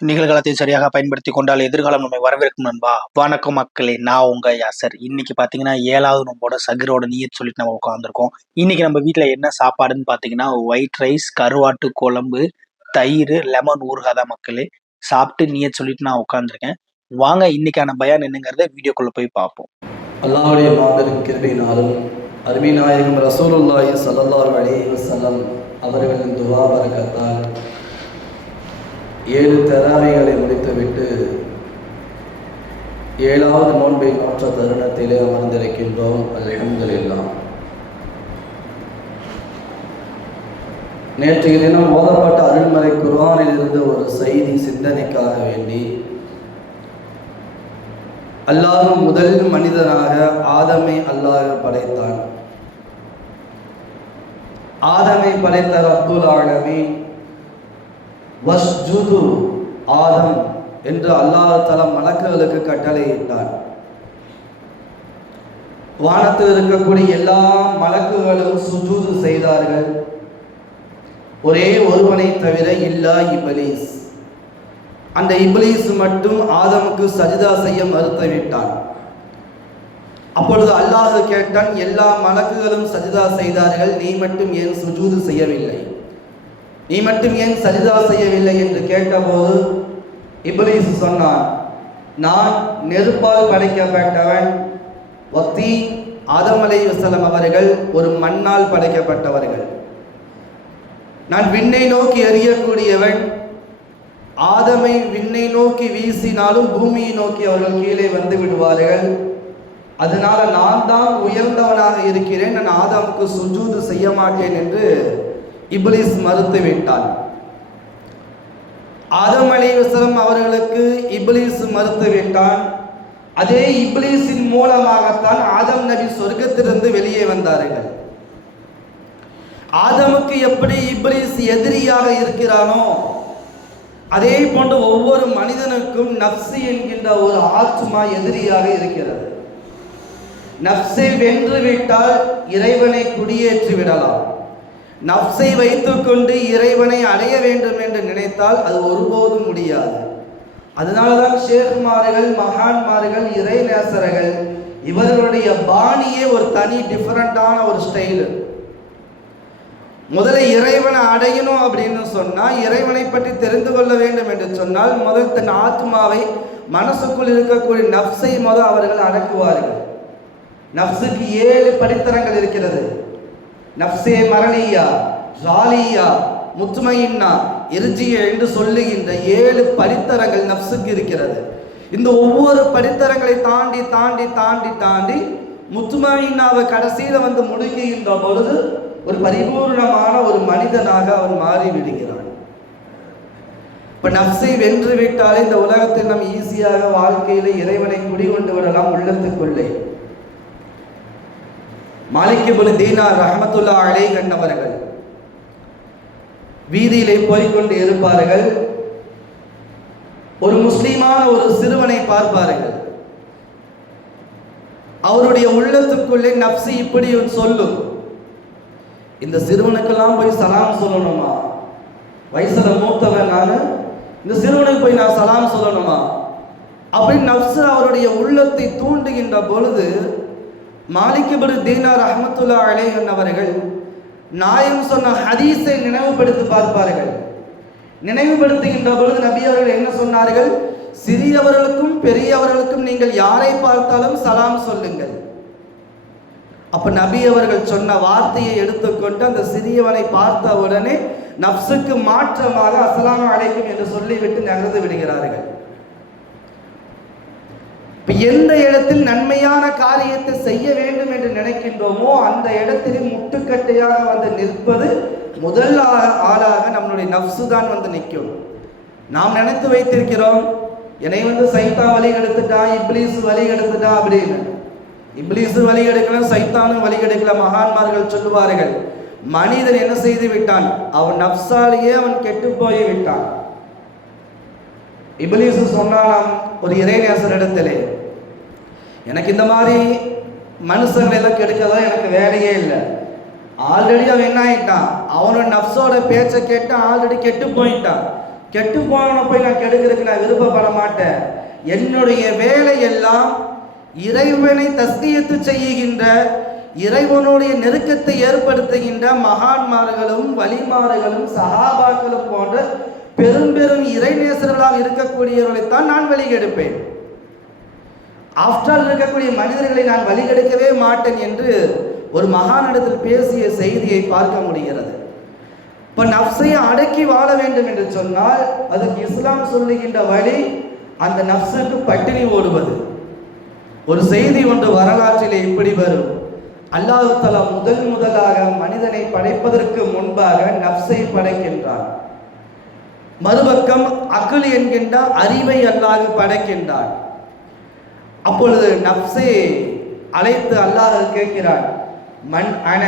நிகழ்காலத்தை சரியாக பயன்படுத்தி கொண்டால் எதிர்காலம் நம்மை வரவேற்கும் நண்பா. வணக்கம் மக்களே நான் உங்க யாசர். இன்னைக்கு பாத்தீங்கன்னா ஏழாவது நோம்போட சகிரோட நீயத் சொல்லிட்டு நம்ம உட்காந்துருக்கோம் இன்னைக்கு நம்ம வீட்டுல என்ன சாப்பாடுன்னு பாத்தீங்கன்னா ஒயிட் ரைஸ் கருவாட்டு குழம்பு தயிர் லெமன் ஊறுகாதா மக்களே. சாப்பிட்டு நீயத் சொல்லிட்டு நான் உட்காந்துருக்கேன் வாங்க இன்னைக்கான பயான் என்னங்கிறத வீடியோக்குள்ள போய் பார்ப்போம். அல்லாவுடைய மாபெரும் கிருபினாலும் அருமை நாயகம் ரசூலுல்லாஹி சல்லல்லாஹு அலைஹி வஸல்லம் அவர்களின் துவா பரக்கத்தால் ஏழு தராவைகளை முடித்துவிட்டு ஏழாவது நோன்பை நோற்ற தருணத்திலே அமர்ந்திருக்கின்றோம் அல்ஹம்துலில்லாஹ் நேற்றைய தினம் ஓதப்பட்ட அருள்மறை குர்ஆனில் இருந்து ஒரு செய்தி சிந்தனைக்காக வேண்டி அல்லாஹ் முதல் மனிதனாக ஆதமை அல்லாஹ் படைத்தான். ஆதமை படைத்த அப்துல் ஆலமி வஸ்ஜுது ஆதம் என்று அல்லாஹ் தல மலக்குகளுக்கு கட்டளையிட்டார். வானத்தில் இருக்கக்கூடிய எல்லா மலக்குகளும் சுஜூது செய்தார்கள். ஒரே ஒருவனை தவிர இல்லா இபலீஸ். அந்த இப்லீஸ் மட்டும் ஆதமுக்கு சஜிதா செய்ய மறுத்துவிட்டான். அப்பொழுது அல்லாஹ் கேட்டான் எல்லா மலக்குகளும் சஜிதா செய்தார்கள் நீ மட்டும் ஏன் சுஜூது செய்யவில்லை? நீ மட்டும் ஏன் சரிதா செய்யவில்லை என்று கேட்டபோது இப்லீஸ் சொன்னான் நான் நெருப்பால் படைக்கப்பட்டவன். ஒத்தி ஆதம் அலை வசலம் அவர்கள் ஒரு மண்ணால் படைக்கப்பட்டவர்கள். நான் விண்ணை நோக்கி எறியக்கூடியவன். ஆதமை விண்ணை நோக்கி வீசினாலும் பூமியை நோக்கி அவர்கள் கீழே வந்து விடுவார்கள். அதனால நான் தான் உயர்ந்தவனாக இருக்கிறேன். நான் ஆதாமுக்கு சுஜூது செய்ய மாட்டேன் என்று இப்லீஸ் மறுத்து விட்டான் ஆதம் அலைவசலம் அவர்களுக்கு இப்லீஸ் மறுத்து விட்டான் அதே இப்லீஸின் மூலமாகத்தான் ஆதம் நபி சொர்க்கத்திலிருந்து வெளியே வந்தார்கள். ஆதமுக்கு எப்படி இப்லீஸ் எதிரியாக இருக்கிறானோ அதே போன்று ஒவ்வொரு மனிதனுக்கும் நப்சி என்கின்ற ஒரு ஆத்மா எதிரியாக இருக்கிறது. நப்சை வென்று விட்டால் இறைவனை குடியேற்றி விடலாம் நப்சை வைத்துக்கொண்டு இறைவனை அடைய வேண்டும் என்று நினைத்தால் அது ஒருபோதும் முடியாது. அதனாலதான் ஷேக்மார்கள் மகான்மார்கள் இறை நேசர்கள் இவர்களுடைய பாணியே ஒரு தனி டிஃப்ரெண்ட்டான ஒரு ஸ்டைலு முதல்ல இறைவனை அடையணும் அப்படின்னு சொன்னால் இறைவனை பற்றி தெரிந்து கொள்ள வேண்டும் என்று சொன்னால் முதல் தன் ஆத்மாவை மனசுக்குள் இருக்கக்கூடிய நப்சை முதல் அவர்கள் அடக்குவார்கள். நப்சுக்கு ஏழு படித்தரங்கள் இருக்கிறது. நப்சே மரணியா ஜாலியா முத்துமையின்னா எரிஜியா என்று சொல்லுகின்ற ஏழு படித்தரங்கள் நப்சுக்கு இருக்கிறது. இந்த ஒவ்வொரு படித்தரங்களை தாண்டி தாண்டி தாண்டி தாண்டி முத்துமையின்னாவை கடைசியில் வந்து முடுங்குகின்ற பொழுது ஒரு பரிபூர்ணமான ஒரு மனிதனாக அவர் மாறி விடுகிறார் இப்ப நப்சை வென்று விட்டாலே இந்த உலகத்தில் நாம் ஈஸியாக வாழ்க்கையில் இறைவனை குடிகொண்டு விடலாம் உள்ளத்துக்குள்ளே. மாலிகபுல் தீனார் ரஹமத்துல்லா அலை கண்டவர்கள். வீதியிலே போய்கொண்டு இருப்பார்கள். ஒரு முஸ்லீமான ஒரு சிறுவனை பார்ப்பார்கள். அவருடைய உள்ளத்துக்குள்ளே நப்சி இப்படி சொல்லும். இந்த சிறுவனுக்கெல்லாம் போய் சலாம் சொல்லணுமா? வயசுல மூத்தவன் நான் இந்த சிறுவனுக்கு போய் நான் சலாம் சொல்லணுமா? அப்படின்னு நப்சு அவருடைய உள்ளத்தை தூண்டுகின்ற பொழுது மாலிகபுரு தீனார் அஹமத்துல்லா அலேஹன் அவர்கள் நாயம் சொன்ன ஹதீஸை நினைவுபடுத்தி பார்ப்பார்கள். நினைவுபடுத்துகின்ற பொழுது நபி அவர்கள் என்ன சொன்னார்கள்? சிறியவர்களுக்கும் பெரியவர்களுக்கும் நீங்கள் யாரை பார்த்தாலும் சலாம் சொல்லுங்கள். அப்ப நபி அவர்கள் சொன்ன வார்த்தையை எடுத்துக்கொண்டு அந்த சிறியவனை பார்த்த உடனே நப்சுக்கு மாற்றமாக அசலாம் அழைக்கும் என்று சொல்லிவிட்டு நகர்ந்து விடுகிறார்கள். எந்த இடத்தில் நன்மையான காரியத்தை செய்ய வேண்டும் என்று நினைக்கின்றோமோ அந்த இடத்தில் முட்டுக்கட்டையாக வந்து நிற்பது முதல் ஆளாக நம்மளுடைய நப்சு தான் வந்து நிற்கும். நாம் நினைத்து வைத்திருக்கிறோம் என்னை வந்து சைத்தா வழி எடுத்துட்டா இப்ளீஸ் வழி எடுத்துட்டா அப்படின்னு. இப்ளீஸ் வழி எடுக்கல சைத்தானும் வழி எடுக்கல மகான்மார்கள் சொல்லுவார்கள். மனிதன் என்ன செய்து விட்டான்? அவன் நப்சாலேயே அவன் கெட்டு போய் விட்டான். இப்ளீஸ் சொன்னாலாம் ஒரு இறைநேசர் இடத்திலே எனக்கு இந்த மாதிரி மனுஷங்களை எல்லாம் கெடுக்கதான் எனக்கு வேலையே இல்லை. ஆல்ரெடி அவன் என்ன ஆகிட்டான் அவனோட நப்ஸோட பேச்சை கேட்டு ஆல்ரெடி கெட்டு போயிட்டான். கெட்டு போன போய் நான் கெடுக்கிறதுக்கு நான் விருப்பப்பட மாட்டேன். என்னுடைய வேலையெல்லாம் இறைவனை தஸ்தியத்து செய்கின்ற இறைவனுடைய நெருக்கத்தை ஏற்படுத்துகின்ற மகான்மார்களும் வழிமாறுகளும் சகாபாக்களும் போன்ற பெரும் பெரும் இறைநேசர்களாக இருக்கக்கூடியவர்களைத்தான் நான் வெளியெடுப்பேன். ஆஃப்டர் இருக்கக்கூடிய மனிதர்களை நான் வழிகெடுக்கவே மாட்டேன் என்று ஒரு மகானிடத்தில் பேசிய செய்தியை பார்க்க முடிகிறது. இப்போ நப்சை அடக்கி வாழ வேண்டும் என்று சொன்னால் அதுக்கு இஸ்லாம் சொல்லுகின்ற வழி அந்த நப்சுக்கு பட்டினி ஓடுவது. ஒரு செய்தி ஒன்று வரலாற்றிலே இப்படி வரும். அல்லாஹு தலா முதல் முதலாக மனிதனை படைப்பதற்கு முன்பாக நப்சை படைக்கின்றார் மறுபக்கம் அக்குல் என்கின்ற அறிவை அல்லாஹ் படைக்கின்றார் அப்பொழுது நப்சே அழைத்து அல்லாஹ் கேட்கிறான் மண் அன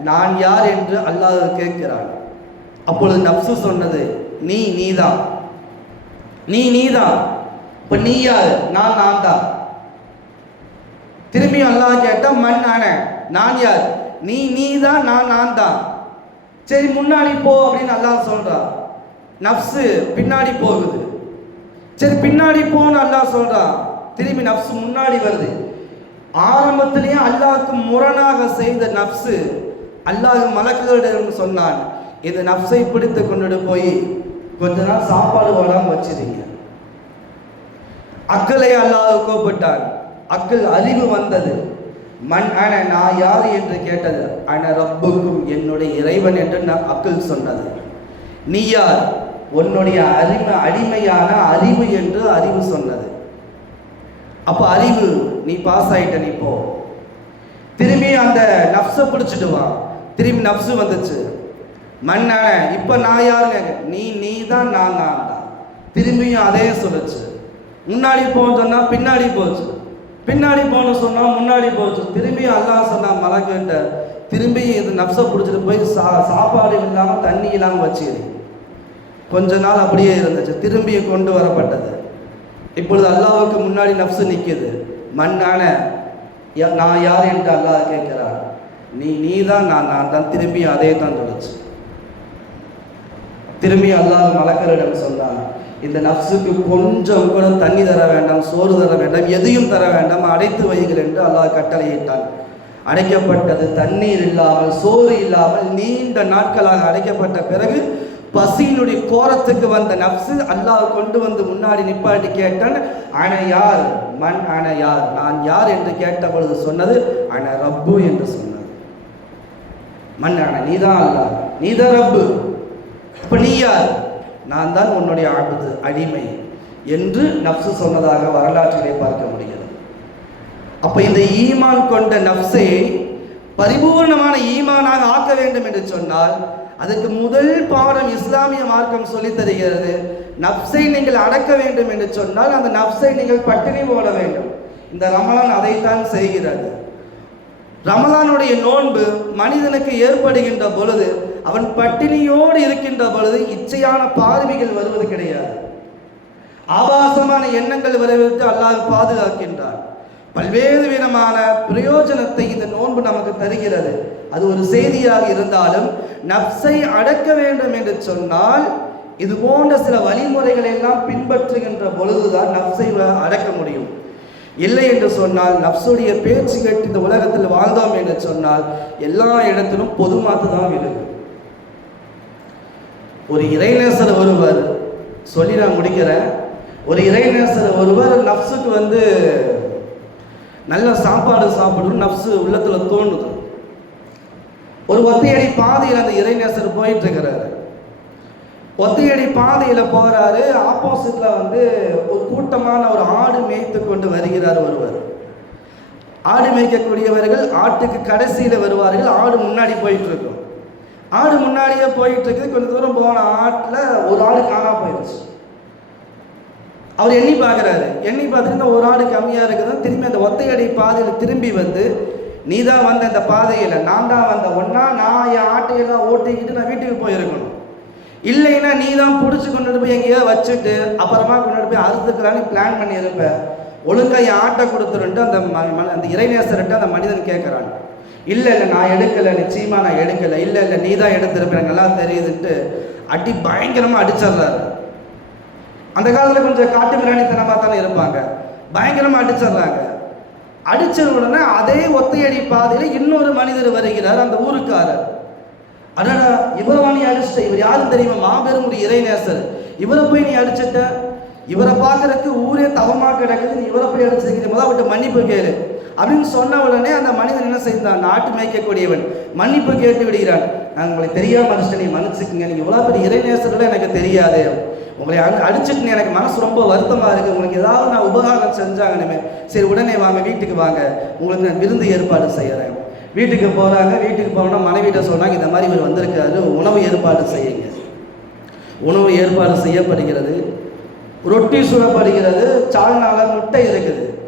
நான் யார் என்று அல்லாஹ் கேட்கிறான் அப்பொழுது நப்சு சொன்னது நீ நீதான் நீ நீதான் இப்ப நீ யார்? நான் நான் தான் திரும்பி அல்லாஹ் கேட்டா மண் அன நான் யார்? நீ நீதான் நான் நான் தான் சரி முன்னாடி போ அப்படின்னு அல்லாஹ் சொல்றான் நப்சு பின்னாடி போகுது. சரி பின்னாடி போன்னு அல்லாஹ் சொல்றான் திரும்பி நப்சு முன்னாடி வருது. ஆரம்பத்திலேயே அல்லாஹ்க்கு முரணாக செய்த நப்சு அல்லாஹ் மலக்குகளிடம் சொன்னான் இந்த நப்சை பிடித்து கொண்டுட்டு போய் கொஞ்ச நாள் சாப்பாடு வராம வச்சிருங்க. அக்களை அல்லாஹ் கூப்பிட்டான். அக்கள் அறிவு வந்தது. மண் அன நான் யார் என்று கேட்டது அன ரப்புக்கும் என்னுடைய இறைவன் என்று நான் அக்கள் சொன்னது. நீ யார்? உன்னுடைய அடிமை அடிமையான அறிவு என்று அறிவு சொன்னது. அப்போ அறிவு நீ பாஸ் ஆகிட்ட நீ போ. திரும்பி அந்த நப்ஸை பிடிச்சிட்டு வா. திரும்பி நப்ஸு வந்துச்சு. மண்ணான இப்போ நான் யாருங்க? நீ நீ தான் நான் நான் தான். திரும்பியும் அதே சொல்லுச்சு. முன்னாடி போன்னு சொன்னால் பின்னாடி போச்சு. பின்னாடி போன்னு சொன்னால் முன்னாடி போச்சு. திரும்பியும் அல்லாஹ் சொன்னால் மலக்கிட்ட திரும்பி இது நப்சை பிடிச்சிட்டு போய் சா சாப்பாடு இல்லாமல் தண்ணி இல்லாமல் வச்சிரு கொஞ்ச நாள் அப்படியே இருந்துச்சு. திரும்பியும் கொண்டு வரப்பட்டது. இப்பொழுது அல்லாவுக்கு முன்னாடி நப்சு நிற்கிது. மண்ணான நான் யார் என்று அல்லாஹ் கேட்கிறார் நீ நீ தான் நான் நான் தான். திரும்பி அதே தான் தொடச்சு திரும்பி அல்லாஹ் மலக்கரிடம் சொன்னான் இந்த நப்சுக்கு கொஞ்சம் கூட தண்ணி தர வேண்டாம் சோறு தர வேண்டாம் எதையும் தர வேண்டாம் அடைத்து வைகள் என்று அல்லாஹ் கட்டளையிட்டான். அடைக்கப்பட்டது தண்ணீர் இல்லாமல் சோறு இல்லாமல் நீண்ட நாட்களாக அடைக்கப்பட்ட பிறகு பசியினுடைய கோரத்துக்கு வந்த நப்சு அல்லாஹ் கொண்டு வந்து முன்னாடி நிப்பாட்டி கேட்டான் அன யார்? மண் அன யார்? நான் யார்? என்று கேட்ட பொழுது சொன்னது அன ரப்பு என்று சொன்னது மண் அன நீதான் அல்லாஹ். நீதான் ரப்பு. அப்ப நீ யார்? நான் தான் உன்னுடைய ஆபத்து அடிமை என்று நப்சு சொன்னதாக வரலாற்றிலே பார்க்க முடிகிறது. அப்ப இந்த ஈமான் கொண்ட நப்சை பரிபூர்ணமான ஈமானாக ஆக்க வேண்டும் என்று சொன்னால் அதுக்கு முதல் பாடம் இஸ்லாமிய மார்க்கம் சொல்லித் தருகிறது. நப்சை நீங்கள் அடக்க வேண்டும் என்று சொன்னால் அந்த நப்சை நீங்கள் பட்டினி போட வேண்டும். இந்த ரமலான் அதைத்தான் செய்கிறது. ரமலானுடைய நோன்பு மனிதனுக்கு ஏற்படுகின்ற பொழுது அவன் பட்டினியோடு இருக்கின்ற பொழுது இச்சையான பார்வைகள் வருவது கிடையாது. ஆபாசமான எண்ணங்கள் வருவதற்கு அல்லாஹ் பாதுகாக்கின்றான். பல்வேறு விதமான பிரயோஜனத்தை இந்த நோன்பு நமக்கு தருகிறது. அது ஒரு செய்தியாக இருந்தாலும் நப்சை அடக்க வேண்டும் என்று சொன்னால் இது போன்ற சில வழிமுறைகளை எல்லாம் பின்பற்றுகின்ற பொழுதுதான் நப்சை அடக்க முடியும். இல்லை என்று சொன்னால் நப்சுடைய பேச்சு கேட்டு இந்த உலகத்தில் வாழ்ந்தோம் என்று சொன்னால் எல்லா இடத்திலும் பொதுமாத்து தான் இருக்கு ஒரு இறைநேசர் ஒருவர் சொல்லி நான் முடிக்கிறேன். ஒரு இறைநேசர் ஒருவர் நப்சுக்கு வந்து நல்ல சாப்பாடு சாப்பிடணும் நப்சு உள்ளத்தில் தோணுது. ஒரு ஒத்தையடி பாதையில் அந்த இறைநேசர் போயிட்டு இருக்கிறாரு ஒத்தையடி பாதையில் போகிறாரு ஆப்போசிட்ல வந்து ஒரு கூட்டமான ஒரு ஆடு மேய்த்து கொண்டு வருகிறார் ஒருவர். ஆடு மேய்க்கக்கூடியவர்கள் ஆட்டுக்கு கடைசியில் வருவார்கள் ஆடு முன்னாடி போயிட்டு இருக்கும் ஆடு முன்னாடியே போயிட்டு இருக்குது கொஞ்ச தூரம் போன ஆட்டில் ஒரு ஆடு காணாம போயிடுச்சு அவர் எண்ணி பார்க்குறாரு. எண்ணி பார்த்துட்டு ஒரு ஆடு கம்மியாக இருக்குதுன்னு திரும்பி அந்த ஒத்தையடி பாதையில் திரும்பி வந்து நீ தான் வந்த இந்த பாதையில் நான் தான் வந்த ஒன்றா நான் என் ஆட்டையெல்லாம் ஓட்டிக்கிட்டு நான் வீட்டுக்கு போயிருக்கணும். இல்லைன்னா நீ தான் பிடிச்சி கொண்டுட்டு போய் எங்கேயோ வச்சுட்டு அப்புறமா கொண்டுட்டு போய் அறுத்துக்கலான்னு பிளான் பண்ணியிருப்ப. ஒழுங்காக என் ஆட்டை கொடுத்துருன்ட்டு அந்த ம- அந்த இறைநேசர்கிட்ட அந்த மனிதன் கேட்குறான். இல்லை இல்லை நான் எடுக்கலை நிச்சயமாக நான் எடுக்கலை. இல்லை இல்லை நீ தான் எடுத்திருப்ப எனக்கு நல்லா தெரியுதுன்ட்டு அடி பயங்கரமாக அடிச்சிடுறாரு. அந்த காலத்தில் கொஞ்சம் காட்டு மிராணித்தனமாக தானே இருப்பாங்க. பயங்கரமாக அடிச்சிடுறாங்க. அடிச்ச உடனே அதே ஒத்தையடி பாதையில் இன்னொரு மனிதர் வருகிறார் அந்த ஊருக்காரர். அடடா இவரை நீ அடிச்சிட்ட இவர் யாரும் தெரியுமா? மாபெரும் ஒரு இறைநேசர். இவரை போய் நீ அடிச்சிட்ட? இவரை பார்க்கறதுக்கு ஊரே தவமாக கிடக்குது நீ இவரை போய் அடிச்சிருக்கீங்க முதல் அவர்கிட்ட மன்னிப்பு கேளு. அப்படின்னு சொன்ன உடனே அந்த மனிதன் என்ன செய்தான்? நாட்டு மேய்க்கக்கூடியவன். மன்னிப்பு கேட்டு விடுகிறான். நான் உங்களை தெரியாம அடிச்சிட்டேன். நீ மன்னிச்சுக்குங்க. நீங்க இவ்வளோ பெரிய இறைநேசர்கள் எனக்கு தெரியாது. உங்களை அடி- அடிச்சிட்டு எனக்கு மனசு ரொம்ப வருத்தமா இருக்கு. உங்களுக்கு ஏதாவது நான் உபகாரம் செஞ்சாங்கன்னு சரி உடனே வாங்க. வீட்டுக்கு வாங்க. உங்களுக்கு நான் விருந்து ஏற்பாடு செய்யறேன். வீட்டுக்கு போறாங்க. வீட்டுக்கு போனா மனைவிட்ட சொன்னாங்க இந்த மாதிரி இவர் வந்திருக்காரு. உணவு ஏற்பாடு செய்யுங்க. உணவு ஏற்பாடு செய்யப்படுகிறது. ரொட்டி சுடப்படுகிறது. சால்னால முட்டை இருக்குது.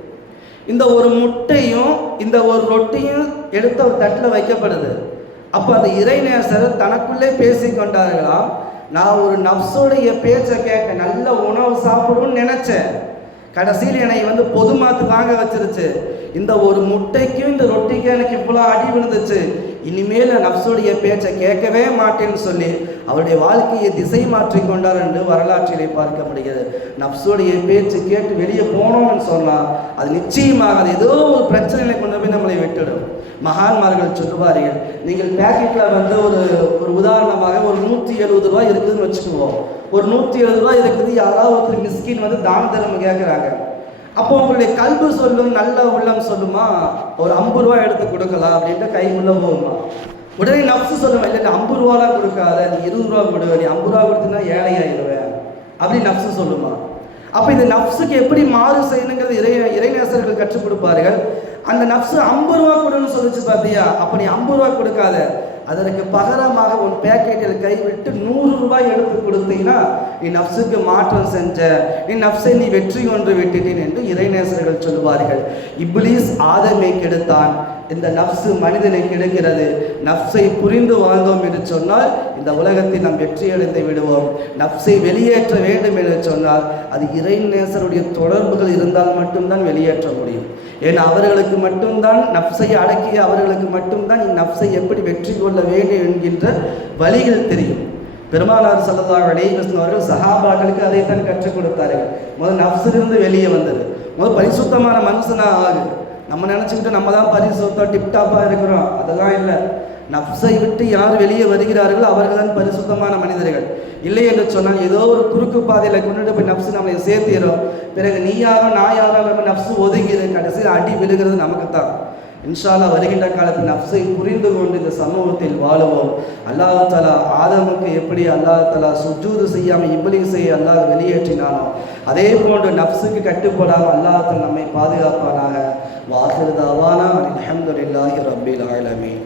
இந்த ஒரு முட்டையும் இந்த ஒரு ரொட்டியும் எடுத்த ஒரு தட்டில் வைக்கப்படுது. அப்போ அந்த இறைநேசர் தனக்குள்ளே பேசி கொண்டார்களாம். நான் ஒரு நப்சோடைய பேச்சை கேட்டேன் நல்ல உணவு சாப்பிடும்னு நினைச்சேன். கடைசியில் என்னை வந்து பொதுமாத்து வாங்க வச்சிருச்சு. இந்த ஒரு முட்டைக்கும் இந்த ரொட்டிக்கும் எனக்கு இவ்வளோ அடி விழுந்துச்சு. இனிமேல் நான் நப்சுடைய பேச்சை கேட்கவே மாட்டேன்னு சொல்லி அவருடைய வாழ்க்கையை திசை மாற்றி கொண்டார் என்று வரலாற்றிலே பார்க்கப்படுகிறது. நப்சுடைய பேச்சு கேட்டு வெளியே போனோம்னு சொன்னால் அது நிச்சயமாக அது ஏதோ ஒரு பிரச்சனையில கொண்டு போய் நம்மளை விட்டுடும். மகான்மார்கள் சொல்லுவார்கள் நீங்கள் பேக்கெட்டில் வந்து ஒரு ஒரு உதாரணமாக ஒரு நூற்றி எழுபது ரூபாய் இருக்குதுன்னு வச்சுக்குவோம். ஒரு நூற்றி எழுபது ரூபாய் இருக்குது யாராவது ஒருத்தர் மிஸ்கின் வந்து தான தர்மம் கேட்குறாங்க. அப்போ உங்களுடைய கல்வி சொல்லும் நல்ல உள்ளம் சொல்லுமா? ஒரு ஐம்பது ரூபா எடுத்து கொடுக்கலாம் அப்படின்ட்டு கை உள்ள போகுமா? உடனே நப்சு சொல்லுவேன் இல்லை ஐம்பது ரூபாலாம் கொடுக்காத நீ இருபது ரூபா கொடு நீ ஐம்பது ரூபா கொடுத்தீங்கன்னா ஏழை ஆயிடுவேன் அப்படி நப்சு சொல்லுமா. அப்போ இந்த நப்சுக்கு எப்படி மாறு செய்யணுங்கிறது இறை இறைநேசர்கள் கற்றுக் கொடுப்பார்கள். அந்த நப்சு ஐம்பது ரூபா கொடுன்னு சொல்லிச்சு பார்த்தியா அப்போ நீ ஐம்பது ரூபா கொடுக்காத. அதற்கு பகரமாக உன் பேக்கெட்டில் கைவிட்டு நூறு ரூபாய் எடுத்து கொடுத்தீங்கன்னா நீ நப்சுக்கு மாற்றம் செஞ்ச நீ நப்சை நீ வெற்றி ஒன்று விட்டுட்டேன் என்று இறைநேசர்கள் சொல்லுவார்கள். இப்லீஸ் ஆதமை கெடுத்தான். இந்த நப்சு மனிதனை கெடுக்கிறது. நப்சை புரிந்து வாழ்ந்தோம் என்று சொன்னால் இந்த உலகத்தில் நாம் வெற்றி அடைந்து விடுவோம். நப்சை வெளியேற்ற வேண்டும் என்று சொன்னால் அது இறைநேசருடைய தொடர்புகள் இருந்தால் மட்டும்தான் வெளியேற்ற முடியும். ஏன்னா அவர்களுக்கு மட்டும்தான் நப்சை அடக்கிய அவர்களுக்கு மட்டும்தான் இந்நப்சை எப்படி வெற்றி கொள்ள வேண்டும் என்கின்ற வழிகள் தெரியும். பெருமானார் சல்லதா அலைஹி அவர்கள் சஹாபாக்களுக்கு அதைத்தான் கற்றுக் கொடுத்தார்கள். முதல் நப்சிலிருந்து வெளியே வந்தது. முதல் பரிசுத்தமான மனுஷனாக ஆகு. நம்ம நினச்சிக்கிட்டு நம்ம தான் பரிசுத்தம் டிப்டாப்பாக இருக்கிறோம். அதெல்லாம் இல்லை. நப்சை விட்டு யார் வெளியே வருகிறார்களோ அவர்கள் தான் பரிசுத்தமான மனிதர்கள். இல்லை என்று சொன்னால் ஏதோ ஒரு குறுக்கு பாதையில் கொண்டுட்டு போய் நப்சு நம்மளை சேர்த்திடும் பிறகு நீ யாரோ நான் யாரோ நம்ம நப்சு ஒதுங்கிடு கடைசியில் அடி விழுகிறது நமக்கு தான். இன்ஷால்லா வருகின்ற காலத்தில் நப்சை புரிந்து கொண்டு இந்த சமூகத்தில் வாழுவோம். அல்லாஹ் தலா ஆதமுக்கு எப்படி அல்லாஹ் தலா சுஜூது செய்யாமல் இப்படி செய்ய அல்லாஹ் வெளியேற்றினானோ அதே போன்று நப்சுக்கு கட்டுப்படாமல் அல்லாஹ் நம்மை பாதுகாப்பானாக. வாஹிர் தாவானா அல்ஹம்துலில்லாஹி ரப்பில் ஆலமீன்.